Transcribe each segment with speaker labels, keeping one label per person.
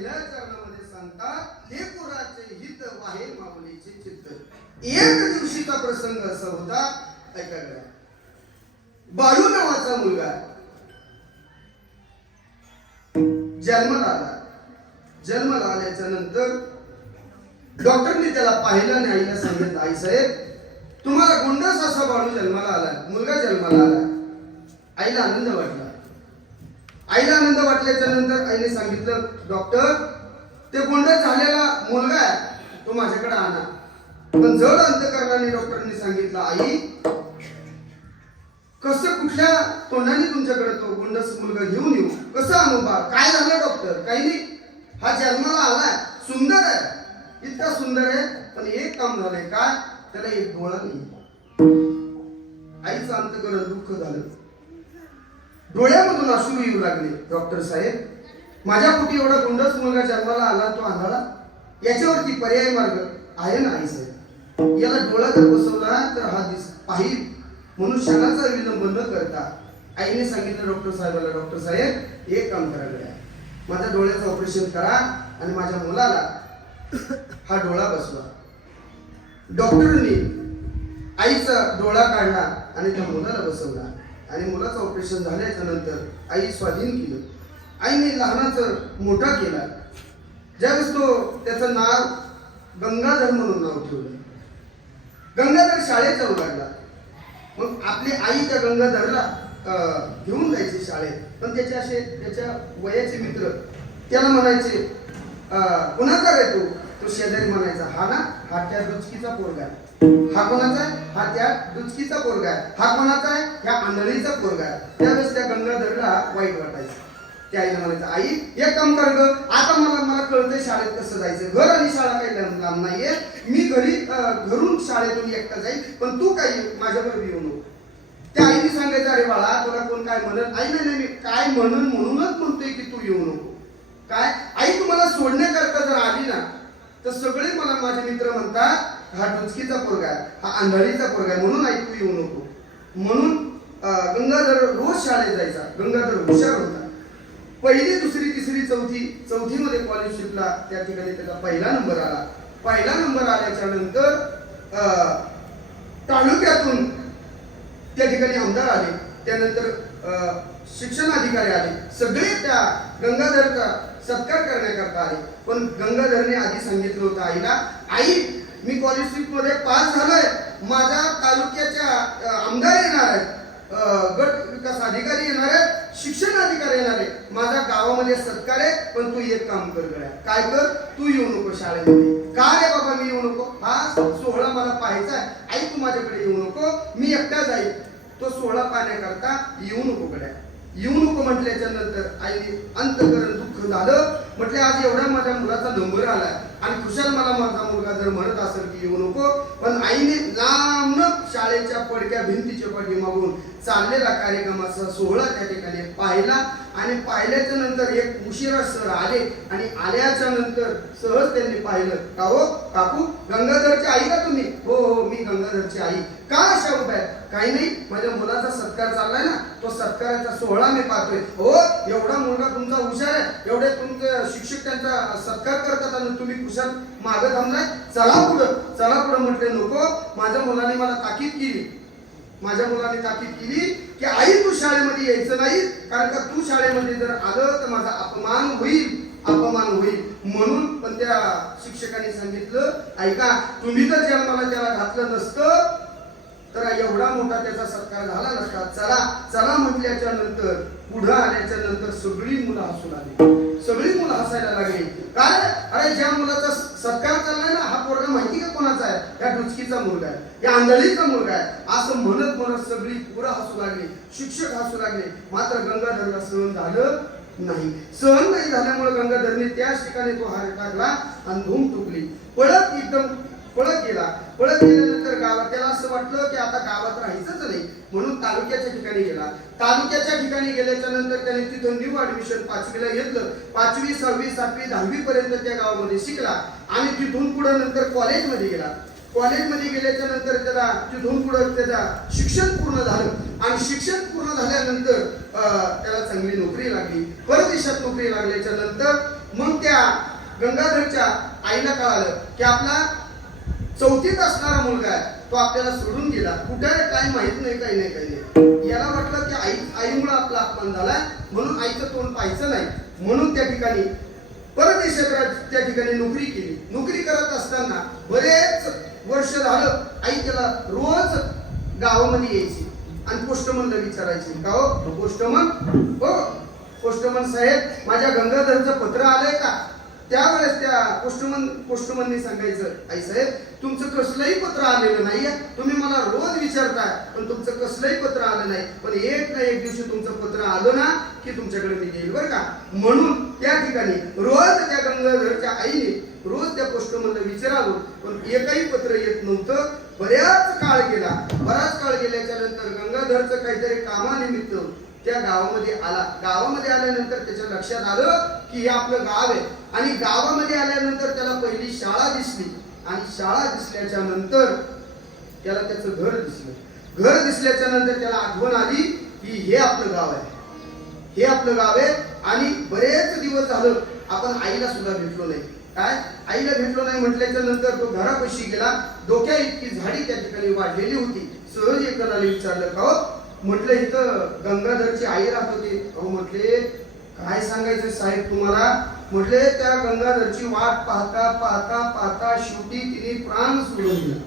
Speaker 1: पहिल्या चरणामध्ये सांगतात लेकुराचे हित वाहे माऊलीचे चित्त. एक दिवशीचा प्रसंग असा होता ऐका बाळू नावाचा मुलगा जन्माला आला जन्माला आल्याच्यानंतर डॉक्टरने त्याला पाहिलं आणि आईला सांगितलं आई साहेब तुम्हाला गुंडस असा बाळू जन्माला आला मुलगा जन्माला आला. आईला आनंद वाटला. आईला आनंद वाटल्याच्या नंतर आईने सांगितलं डॉक्टर ते गोंधळ झालेला मुलगा आहे तो माझ्याकडे आणा पण जड अंतकरणाने डॉक्टरांनी सांगितलं आई कसं कुठल्या तोंडाने तुमच्याकडे तो गुंडस मुलगा घेऊन येऊ? कसं आणू बा काय झालं डॉक्टर? काही नाही. हा जन्माला आलाय सुंदर आहे. इतका सुंदर आहे पण एक काम झालंय काय? त्याला एक डोळा नाही. आईचं अंतकरण दुःख झालं. डोळ्यामधून अश्रू येऊ लागले डॉक्टर साहेब. माझ्या पोटी एवढा गुंडस मुलगा जन्माला आला तो आंधळा? याच्यावरती पर्याय मार्ग आहे ना आई साहेब? याला डोळा जर बसवला तर हा दिस पाहिल. म्हणून क्षणाचा विलंब न करता. आईने सांगितलं डॉक्टर साहेबाला डॉक्टर साहेब एक काम करायला माझ्या डोळ्याचं ऑपरेशन करा आणि माझ्या मुलाला हा डोळा बसवा. डॉक्टरनी आईचा डोळा काढला आणि त्या मुलाला बसवला. आणि मुलाचं ऑपरेशन झाल्याच्यानंतर आई स्वाधीन केलं. आईने लहानाचं मोठा केला. ज्यावेळेस तो त्याचं नाव गंगाधर म्हणून नाव ठेवलं. गंगाधर शाळेत जाऊ लागला मग आपली आई त्या गंगाधरला घेऊन जायची शाळेत. पण त्याचे असे त्याच्या वयाचे मित्र त्याला म्हणायचे कुणाचा रे तू? तो शेजारी म्हणायचा हा ना हा त्या दुचकीचा पोरगा आहे. हा कोणाचा आहे? हा त्या दुचकीचा पोरगा आहे. हा कोणाचा आहे? ह्या आंधळीचा पोरगा आहे. त्यावेळेस त्या गंगाधरला वाईट वाटायचं. त्या आईला म्हणायचं आई एक काम कर ग. आता मला मला कळतंय शाळेत कसं जायचं. घर आणि शाळा काही लांब नाहीये. मी घरी घरून शाळेतून एकटा जाईल पण तू काही माझ्याबरोबर येऊ नको. त्या आईने सांगायचं अरे बाळा तुला कोण काय म्हणत आई नाही नाही मी काय म्हणून म्हणूनच म्हणतोय की तू येऊ नको. काय? आई तुम्हाला सोडण्याकरता जर आली ना तर सगळे मला माझे मित्र म्हणतात हा डुचकीचा पोरगा आहे हा आंधळीचा पोरगा आहे म्हणून ऐकू येऊ नको. म्हणून गंगाधर रोज शाळेत जायचा गंगाधर हुशार होता. पहिली दुसरी तिसरी चौथी चौथीमध्ये स्कॉलरशिपला त्या ठिकाणी त्याचा पहिला नंबर आला. पहिला नंबर आल्याच्यानंतर अं, तालुक्यातून त्या ठिकाणी आमदार आले. त्यानंतर अं, शिक्षण अधिकारी आले. सगळे त्या गंगाधरचा सत्कार करण्याकरता आले. पण गंगाधरने आधी सांगितलं होतं आईला आई मी स्कॉलरशिपमध्ये पास झालोय. माझ्या तालुक्याच्या आमदार येणार आहेत. गट विकास अधिकारी येणार आहेत. शिक्षण अधिकारी येणार आहे माझ्या गावामध्ये सत्कार आहे पण तू एक काम कर गड्या. काय कर? तू येऊ नको शाळेमध्ये. का रे बाबा मी येऊ नको? हा सोहळा मला पाहायचा आहे. आई तू माझ्याकडे येऊ नको. मी एकटा जाईल तो सोहळा पाहण्याकरता येऊ नको गड्या. येऊ नको म्हटल्याच्या नंतर आईने अंतकरण दुःख झालं. म्हटले आज एवढा माझ्या मुलाचा नंबर आलाय आणि खुशाल मला माझा मुलगा जर येऊ नको. पण आईने लांब शाळेच्या पडक्या भिंतीच्या मागून चाललेला कार्यक्रमाचा सोहळा त्या ठिकाणी पाहिला. आणि पाहिल्याच्या नंतर एक उशिरा सर आले आणि आल्याच्यानंतर सहज त्यांनी पाहिलं का हो? काकू? गंगाधरची आई का तुम्ही? हो हो मी गंगाधरची आई. का अशा उभ्या काही नाही माझ्या मुलाचा सत्कार चाललाय ना. तो सत्काराचा सोहळा मी पाहतोय. हो एवढा मुलगा तुमचा हुशार आहे. एवढे तुमचे शिक्षक त्यांचा सत्कार करतात आणि तुम्ही कुशाल मागं थांबलाय? चला पुढं. चला पुढे म्हटले नको माझ्या मुलाने मला ताकीद केली. माझ्या मुलाने ताकीद केली की आई तू शाळेमध्ये यायचं नाही कारण का तू शाळेमध्ये जर आलं तर माझा अपमान होईल अपमान होईल. म्हणून पण त्या शिक्षकांनी सांगितलं ऐका तुम्ही जर जन्माला त्याला घातलं नसतं तर एवढा मोठा त्याचा सत्कार झाला नसता. चला चला म्हटल्याच्या नंतर पुढं आल्याच्यानंतर सगळी मुलं हसू लागली. सगळी मुलं हसायला लागली. काय अरे ज्या मुलाचा सत्कार चालला ना हा पोरगा माहिती का कोणाचा आहे मुलगा आहे. या आंधळीचा मुलगा आहे. असं म्हणत म्हणत सगळी पुरं हसू लागली शिक्षक हसू लागले. मात्र गंगाधरला सहन झालं नाही. सहन नाही झाल्यामुळे गंगाधरने त्याच ठिकाणी तो हार टाकला आणि धूम टुकली पळत एकदम पळत गेला. पळत गेल्यानंतर गावात त्याला असं वाटलं की आता गावात राहायचंच नाही. म्हणून तालुक्याच्या ठिकाणी गेला. तालुक्याच्या ठिकाणी गेल्याच्यानंतर त्याने तिथं न्यू ऍडमिशन पाचवीला घेतलं. पाचवी सहावी सातवी दहावी पर्यंत त्या गावामध्ये शिकला. आणि तिथून पुढे नंतर कॉलेजमध्ये गेला. कॉलेजमध्ये गेल्याच्यानंतर त्याला तिथून पुढं त्याचा शिक्षण पूर्ण झालं. आणि शिक्षण पूर्ण झाल्यानंतर अं, त्याला चांगली नोकरी लागली. परदेशात नोकरी लागल्याच्या नंतर मग त्या गंगाधरच्या आईला कळालं की आपला चौथीत असणारा मुलगा आहे तो आपल्याला सोडून गेला. कुठे काय माहीत नाही काही नाही काही नाही. याला वाटलं की आई आईमुळे आपला अपमान झालाय म्हणून आईचं तोंड पाहायचं नाही. म्हणून त्या ठिकाणी परदेशात त्या ठिकाणी नोकरी केली. नोकरी करत असताना बरेच वर्ष झालं आई त्याला रोज गावामध्ये यायची. आणि पोस्टमनला विचारायची. का हो? पोस्टमन? हो. पोस्टमन साहेब माझ्या गंगाधरचं पत्र आलंय का? त्यावेळेस त्या पोस्टमन पोस्टमनने सांगायचं आई साहेब तुमचं कसलंही पत्र आलेलं नाहीये. तुम्ही मला रोज विचारताय पण तुमचं कसलंही पत्र आलं नाही. पण एक ना एक दिवशी तुमचं पत्र आलं ना की तुमच्याकडे मी येईल बरं का? म्हणून त्या ठिकाणी रोज त्या गंगाधरच्या आईने रोज त्या पोस्टमनला विचारावं पण एकही पत्र येत नव्हतं. बऱ्याच काळ गेला. बराच काळ गेल्याच्यानंतर गंगाधरचं काहीतरी कामानिमित्त त्या गावामध्ये आला. गावामध्ये आल्यानंतर त्याच्या लक्षात आलं की हे आपलं गाव आहे. आणि गावामध्ये आल्यानंतर त्याला पहिली शाळा दिसली. आणि शाळा दिसल्याच्या नंतर त्याला त्याचं घर दिसलं. घर दिसल्याच्या नंतर त्याला आठवण आली की हे आपलं गाव आहे. हे आपलं गाव आहे. आणि बरेच दिवस झालं आपण आईला सुद्धा भेटलो नाही. काय? आईला भेटलो नाही म्हटल्याच्या नंतर तो घरापाशी गेला. डोक्या इतकी झाडी त्या ठिकाणी वाढलेली होती. सहज एकाला विचारलं का हो? म्हटलं इथं गंगाधरची आई राहत होती. अहो म्हटले काय सांगायचं साहेब तुम्हाला? म्हटले त्या गंगाधरची वाट पाहता पाहता पाहता शेवटी तिने प्राण सोडून दिला.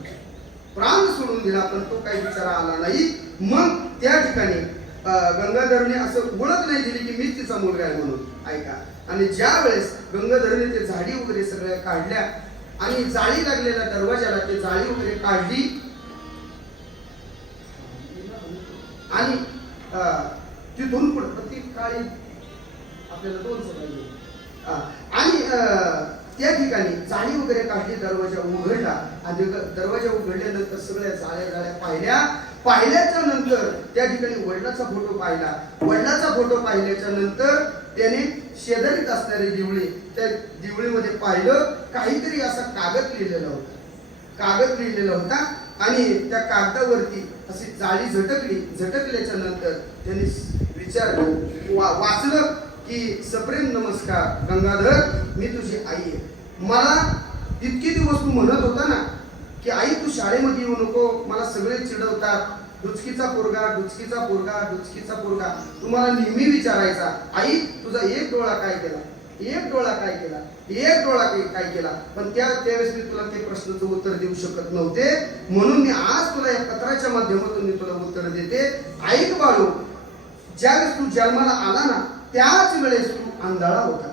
Speaker 1: प्राण सोडून दिला पण तो काही विचारा आला नाही. मग त्या ठिकाणी गंगाधरने असं ओळख नाही दिली की मी तिचा मुलगा आहे म्हणून. ऐका. आणि ज्या वेळेस गंगधरने ते झाडी वगैरे सगळ्या काढल्या आणि जाळी लागलेल्या दरवाजाला ते जाळी वगैरे काढली. आणि अं, तिथून पुढे प्रत्येक काळी आपल्याला दोन सगळं आणि अं, त्या ठिकाणी जाळी वगैरे काढली दरवाजा उघडला. आणि दरवाजा उघडल्यानंतर सगळ्या जाळ्या जाळ्या पाहिल्या. पाहिल्याच्या नंतर त्या ठिकाणी वडिलाचा फोटो पाहिला. वडिलाचा फोटो पाहिल्याच्या नंतर त्याने शेजारीत असणारे दिवळी त्या दिवळीमध्ये पाहिलं काहीतरी असा कागद लिहिलेला होता. कागद लिहिलेला होता आणि त्या कागदावरती अशी जाळी झटकली. झटकल्याच्या नंतर त्यांनी विचारलं वा वाचलं की सप्रेम नमस्कार गंगाधर मी तुझी आई आहे. मला इतके दिवस तू म्हणत होता ना की आई तू शाळेमध्ये येऊ नको. मला सगळे चिडवतात. डुचकीचा पोरगा डुचकीचा पोरगा डुचकीचा पोरगा. तुम्हाला नेहमी विचारायचा आई तुझा एक डोळा काय केला? एक डोळा काय केला? एक डोळा काय काय केला? पण त्या त्यावेळेस मी तुला ते प्रश्नाचं उत्तर देऊ शकत नव्हते. म्हणून मी आज तुला या पत्राच्या माध्यमातून मी तुला उत्तर देते. ऐक बाळू ज्यावेळेस तू जन्माला आला ना त्याच वेळेस तू आंधळा होता.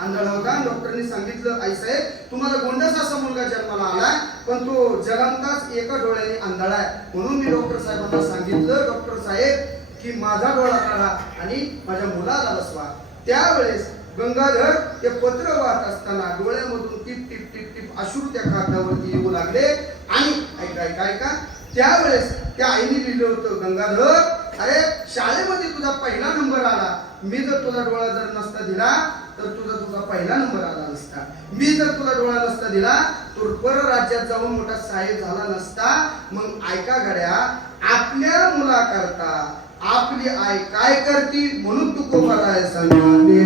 Speaker 1: आंधळा होता आणि डॉक्टरने सांगितलं आई साहेब तुम्हाला गोंडस असा मुलगा जन्माला आलाय पण तो जगांताच एका डोळ्याने आंधळा आहे. म्हणून मी डॉक्टर साहेबांना सांगितलं डॉक्टर साहेब की माझा डोळा काढा आणि माझ्या मुलाला बसवा. त्यावेळेस गंगाधर ते पत्र वाहत असताना डोळ्यामधून टिप टिप टिप टिप अश्रू त्या कागदावरती येऊ लागले. आणि ऐका ऐका ऐका. त्यावेळेस त्या आईने लिहिलं होतं गंगाधर अरे शाळेमध्ये तुझा पहिला नंबर आला. मी जर तुझा डोळा जर नसता दिला तर तुझा तुझा पहिला नंबर आला नसता. मी जर तुला डोळा नसता दिला तर राज्यात जाऊन मोठा साहेब झाला नसता. मग ऐका गड्या आपल्या मुलाकरता आपली आई काय करती? म्हणून तू कोणाला सांगते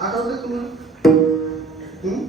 Speaker 1: আকাউন্টে তুলুন হুম?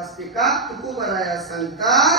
Speaker 1: असते का? तुकोबाराया सांगतात